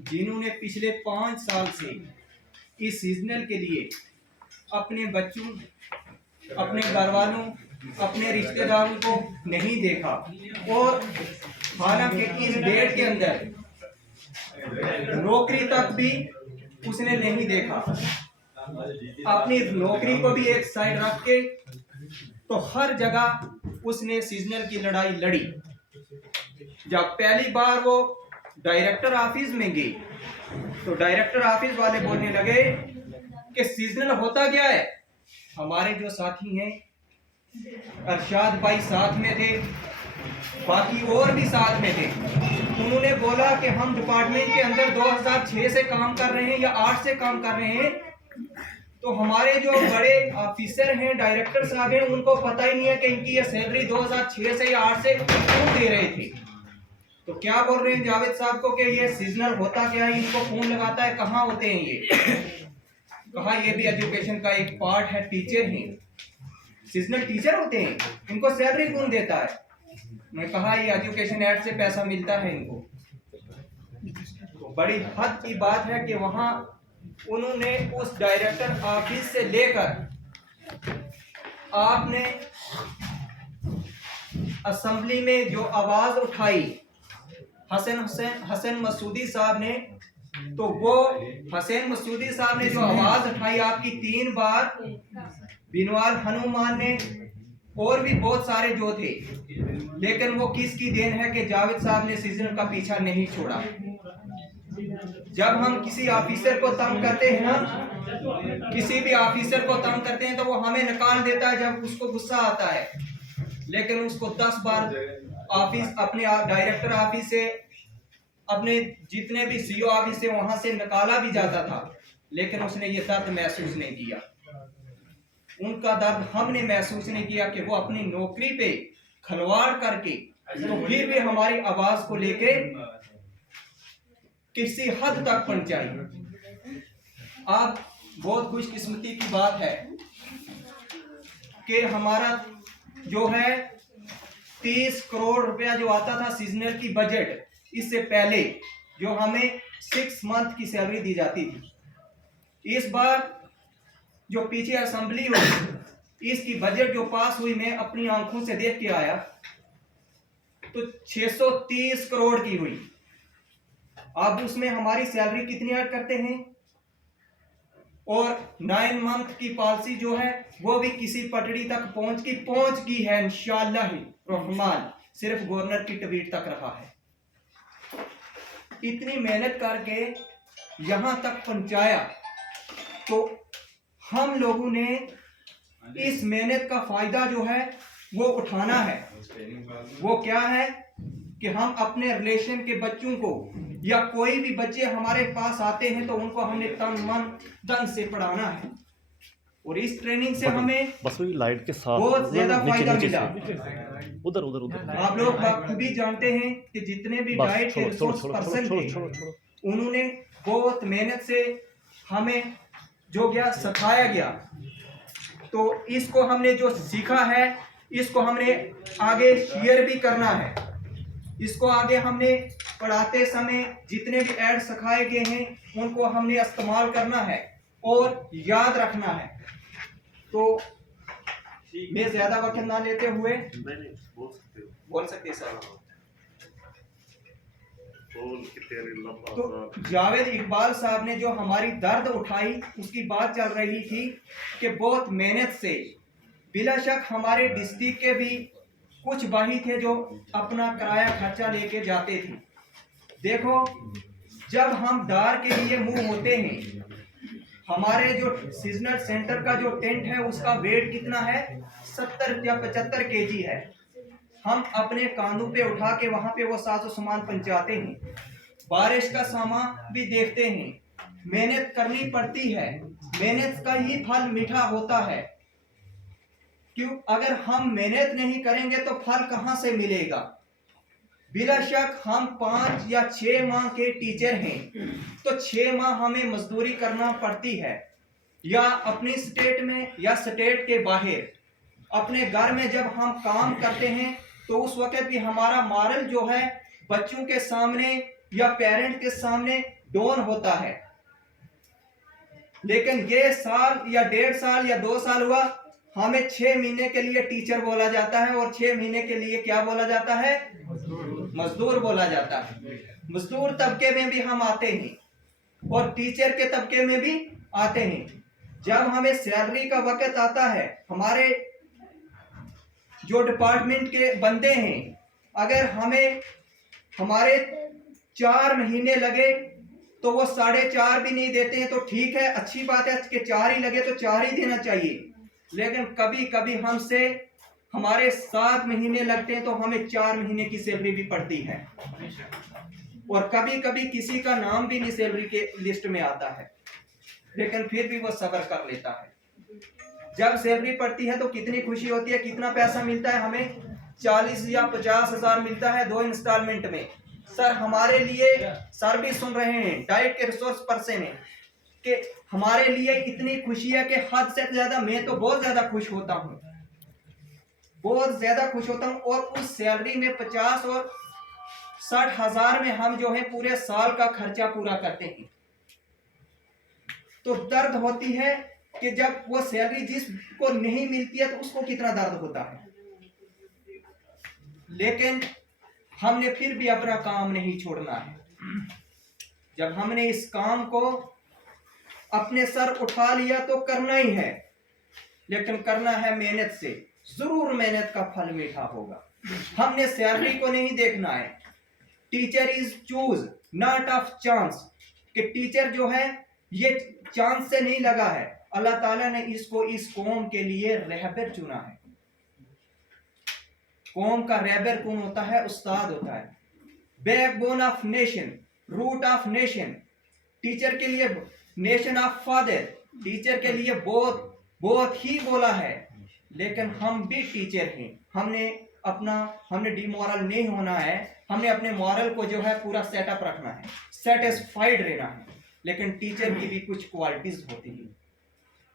जिन्होंने पिछले 5 साल से इस सीजनल के लिए अपने बच्चों, अपने घर वालों, अपने रिश्तेदारों को नहीं देखा, और हालांकि इस डेट के अंदर नौकरी तक भी उसने नहीं देखा, अपनी नौकरी को भी एक साइड रख के तो हर जगह उसने सीजनल की लड़ाई लड़ी। जब पहली बार वो डायरेक्टर ऑफिस में गई तो डायरेक्टर ऑफिस वाले बोलने लगे कि सीजनल होता क्या है। हमारे जो साथी हैं, अरशाद भाई साथ में थे, बाकी और भी साथ में थे, उन्होंने बोला कि हम डिपार्टमेंट के अंदर 2006 से काम कर रहे हैं या 8 से काम कर रहे हैं, तो हमारे जो बड़े ऑफिसर हैं, डायरेक्टर साहब हैं, उनको पता ही नहीं है कि इनकी ये सैलरी 2006 से या 8 से क्यों दे रहे थे। तो क्या बोल रहे हैं जावेद साहब को कि ये सीजनल होता क्या है, इनको फोन लगाता है, कहाँ होते हैं ये। कहा ये भी एजुकेशन का एक पार्ट है, टीचर हैं, सीजनल टीचर होते हैं, इनको सैलरी कौन देता है। मैं कहा ये एजुकेशन ऐड से पैसा मिलता है इनको। तो बड़ी हद की बात है कि वहां उन्होंने उस डायरेक्टर ऑफिस से लेकर आपने असेंबली में जो आवाज उठाई हसन मसूदी साहब ने, तो वो हसन मसूदी साहब ने जो आवाज उठाई आपकी 3 बार, बिनवाल हनुमान ने और भी बहुत सारे जो थे, लेकिन वो किसकी देन है कि जावेद साहब ने सीजनल का पीछा नहीं छोड़ा। जब हम किसी ऑफिसर को तंग करते हैं ना, किसी भी ऑफिसर को तंग करते हैं तो वो हमें निकाल देता है जब उसको गुस्सा आता है, लेकिन उसको 10 बार ऑफिस, अपने डायरेक्टर ऑफिस से, अपने जितने भी सीईओ ऑफिस से, वहां से निकाला भी जाता था, लेकिन उसने ये दर्द महसूस नहीं किया। उनका दर्द हमने महसूस नहीं किया कि वो अपनी नौकरी पे खिलवाड़ करके तो फिर भी हमारी आवाज को लेके किसी हद तक पहुंचाई। अब बहुत खुशकिस्मती की बात है कि हमारा जो है 30 करोड़ रुपया जो आता था सीजनल की बजट, इससे पहले जो हमें 6 मंथ की सैलरी दी जाती थी, इस बार जो पीछे असेंबली हुई, इसकी बजट जो पास हुई, मैं अपनी आंखों से देख के आया तो 630 करोड़ की हुई। अब उसमें हमारी सैलरी कितनी ऐड करते हैं, और 9 मंथ की पॉलिसी जो है वो भी किसी पटड़ी तक पहुंच गई है इंशाअल्लाह रहमान, सिर्फ गवर्नर की ट्वीट तक रहा है। इतनी मेहनत करके यहां तक पहुंचाया, तो हम लोगों ने इस मेहनत का फायदा जो है वो उठाना है। वो क्या है कि हम अपने रिलेशन के बच्चों को, या कोई भी बच्चे हमारे पास आते हैं, तो उनको हमने तन मन धन से पढ़ाना है, और इस ट्रेनिंग से हमें बस लाइट के साथ बहुत ज्यादा फायदा मिला। उधर उधर उधर आप लोग खुद ही जानते हैं कि जितने भी डाइट के रिसोर्स पर्सन थे, उन्होंने बहुत मेहनत से हमें जो गया सिखाया गया। तो इसको हमने जो सीखा है, इसको हमने आगे शेयर भी करना है। इसको आगे हमने पढ़ाते समय जितने भी ऐड सिखाए गए हैं उनको हमने इस्तेमाल करना है और याद रखना है। तो मैं ज्यादा वक्त ना लेते हुए बोल सकते सर। तो जावेद इकबाल साहब ने जो हमारी दर्द उठाई, उसकी बात चल रही थी कि बहुत मेहनत से, बिला शक हमारे डिस्ट्रिक्ट के भी कुछ भाई थे जो अपना किराया खर्चा लेके जाते थे। देखो, जब हम दार के लिए मुंह होते हैं, हमारे जो सीजनल सेंटर का जो टेंट है उसका वेट कितना है, 70 या 75 केजी है। हम अपने कांधों पे उठा के वहां पे वो साजो सामान पहुंचाते हैं। बारिश का सामान भी देखते हैं, मेहनत करनी पड़ती है, मेहनत का ही फल मीठा होता है। क्यों? अगर हम मेहनत नहीं करेंगे तो फल कहां से मिलेगा। बिला शक हम 5 या 6 माह के टीचर हैं, तो 6 माह हमें मजदूरी करना पड़ती है, या अपनी स्टेट में या स्टेट के बाहर। अपने घर में जब हम काम करते हैं तो उस वक्त भी हमारा मॉरल जो है बच्चों के सामने या पेरेंट के सामने डॉन होता है, लेकिन ये साल या 1.5 साल या 2 साल हुआ, हमें 6 महीने के लिए टीचर बोला जाता है और 6 महीने के लिए क्या बोला जाता है? मजदूर बोला जाता है। मजदूर तबके में भी हम आते हैं और टीचर के तबके में भी आते हैं। जब हमें सैलरी का वक्त आता है, हमारे जो डिपार्टमेंट के बंदे हैं, अगर हमें हमारे 4 महीने लगे तो वो 4.5 भी नहीं देते हैं, तो ठीक है, अच्छी बात है कि 4 ही लगे तो 4 ही देना चाहिए। लेकिन कभी कभी हमसे हमारे 7 महीने लगते हैं तो हमें 4 महीने की सैलरी भी पड़ती है, और कभी कभी किसी का नाम भी नहीं सैलरी के लिस्ट में आता है, लेकिन फिर भी वो सब्र कर लेता है। जब सैलरी पड़ती है तो कितनी खुशी होती है, कितना पैसा मिलता है हमें? 40 या 50 हजार मिलता है 2 इंस्टॉलमेंट में। सर हमारे लिए, सर भी सुन रहे हैं, डाइट के रिसोर्स पर्सन है, कि हमारे लिए इतनी खुशी है कि हद से ज्यादा, मैं तो बहुत ज्यादा खुश होता हूँ, बहुत ज्यादा खुश होता हूँ। और उस सैलरी में 50 और 60 हजार में हम जो है पूरे साल का खर्चा पूरा करते हैं। तो दर्द होती है कि जब वो सैलरी जिसको नहीं मिलती है तो उसको कितना दर्द होता है, लेकिन हमने फिर भी अपना काम नहीं छोड़ना है। जब हमने इस काम को अपने सर उठा लिया तो करना ही है, लेकिन करना है मेहनत से, जरूर मेहनत का फल मीठा होगा। हमने सैलरी को नहीं देखना है। Teacher is choose not of chance, कि टीचर जो है ये चांस से नहीं लगा है, अल्लाह ताला ने इसको इस कौम के लिए रहबर चुना है। कौम का रहबर कौन होता है? उस्ताद होता है। Backbone of nation, root of nation. Teacher के लिए नेशन ऑफ फादर, टीचर के लिए बहुत बहुत ही बोला है, लेकिन हम भी टीचर हैं। हमने डिमोरल नहीं होना है, हमने अपने मॉरल को जो है पूरा सेटअप रखना है, सेटिस्फाइड रहना है। लेकिन टीचर की भी कुछ क्वालिटीज होती है,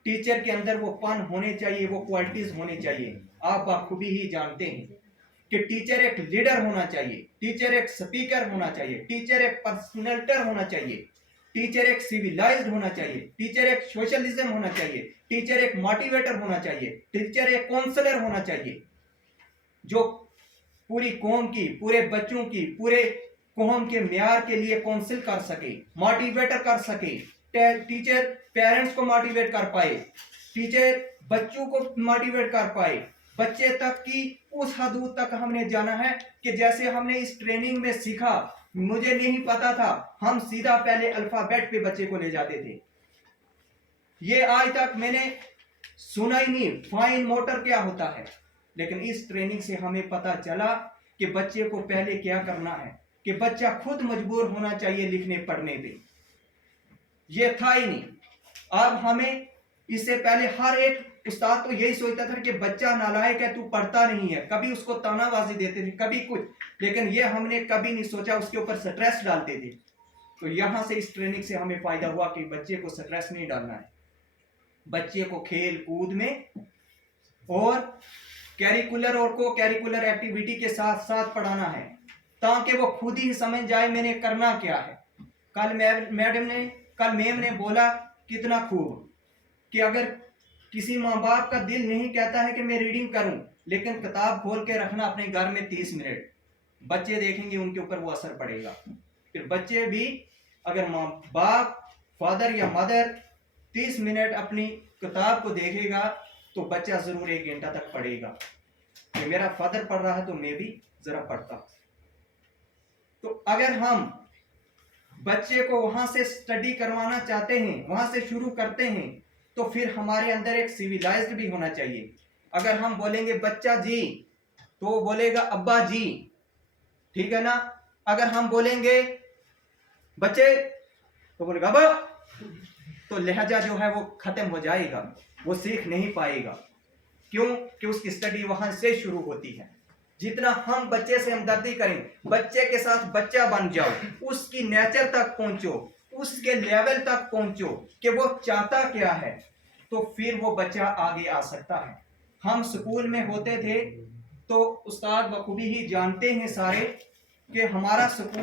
टीचर के अंदर वो पन होने चाहिए, वो क्वालिटीज होने चाहिए। आप बखूबी ही जानते हैं कि टीचर एक लीडर होना चाहिए, टीचर एक स्पीकर होना चाहिए, टीचर एक पर्सनैलिटी होना चाहिए, टीचर एक सिविलाइज्ड होना चाहिए, टीचर एक सोशलिज्म होना चाहिए, टीचर एक मोटिवेटर होना चाहिए, टीचर एक काउंसलर होना चाहिए, जो पूरी कौम की, पूरे बच्चों की, पूरे कौम के म्यार के लिए काउंसिल कर सके, मोटिवेटर कर सके। टीचर पेरेंट्स को मोटिवेट कर पाए, टीचर बच्चों को मोटिवेट कर पाए। बच्चे तक की उस हदूद तक हमने जाना है कि जैसे हमने इस ट्रेनिंग में सीखा, मुझे नहीं पता था, हम सीधा पहले अल्फाबेट पे बच्चे को ले जाते थे। ये आज तक मैंने सुना ही नहीं फाइन मोटर क्या होता है, लेकिन इस ट्रेनिंग से हमें पता चला कि बच्चे को पहले क्या करना है, कि बच्चा खुद मजबूर होना चाहिए लिखने पढ़ने पे। ये था ही नहीं। अब हमें इससे पहले हर एक उस्ताद तो यही सोचता था कि बच्चा नालायक है, तू पढ़ता नहीं है, कभी उसको तानाबाजी देते थे, कभी कुछ, लेकिन ये हमने कभी नहीं सोचा, उसके ऊपर स्ट्रेस डालते थे। तो यहां से इस ट्रेनिंग से हमें फायदा हुआ कि बच्चे को स्ट्रेस नहीं डालना है, बच्चे को खेल कूद में और कैरिकुलर और को कैरिकुलर एक्टिविटी के साथ साथ पढ़ाना है, ताकि वो खुद ही समझ जाए मैंने करना क्या है। कल मैम ने बोला कितना खूब कि अगर किसी माँ बाप का दिल नहीं कहता है कि मैं रीडिंग करूं, लेकिन किताब खोल के रखना अपने घर में 30 मिनट, बच्चे देखेंगे उनके ऊपर वो असर पड़ेगा। फिर बच्चे भी अगर माँ बाप, फादर या मदर 30 मिनट अपनी किताब को देखेगा तो बच्चा जरूर 1 घंटा तक पढ़ेगा कि मेरा फादर पढ़ रहा है तो मैं भी जरा पढ़ता। तो अगर हम बच्चे को वहां से स्टडी करवाना चाहते हैं, वहां से शुरू करते हैं, तो फिर हमारे अंदर एक सिविलाइज्ड भी होना चाहिए। अगर हम बोलेंगे बच्चा जी तो वो बोलेगा अब्बा जी, ठीक है ना। अगर हम बोलेंगे बच्चे तो बोलेगा अब्बा, तो लहजा जो है वो खत्म हो जाएगा, वो सीख नहीं पाएगा। क्यों? कि उसकी स्टडी वहां से शुरू होती है। जितना हम बच्चे से हमदर्दी करें, बच्चे के साथ बच्चा बन जाओ, उसकी नेचर तक पहुंचो, उसके लेवल तक पहुंचो कि वो चाहता क्या है, तो फिर वो बच्चा आगे आ सकता है। हम स्कूल में होते थे तो उस्ताद बखूबी ही जानते हैं सारे कि हमारा स्कूल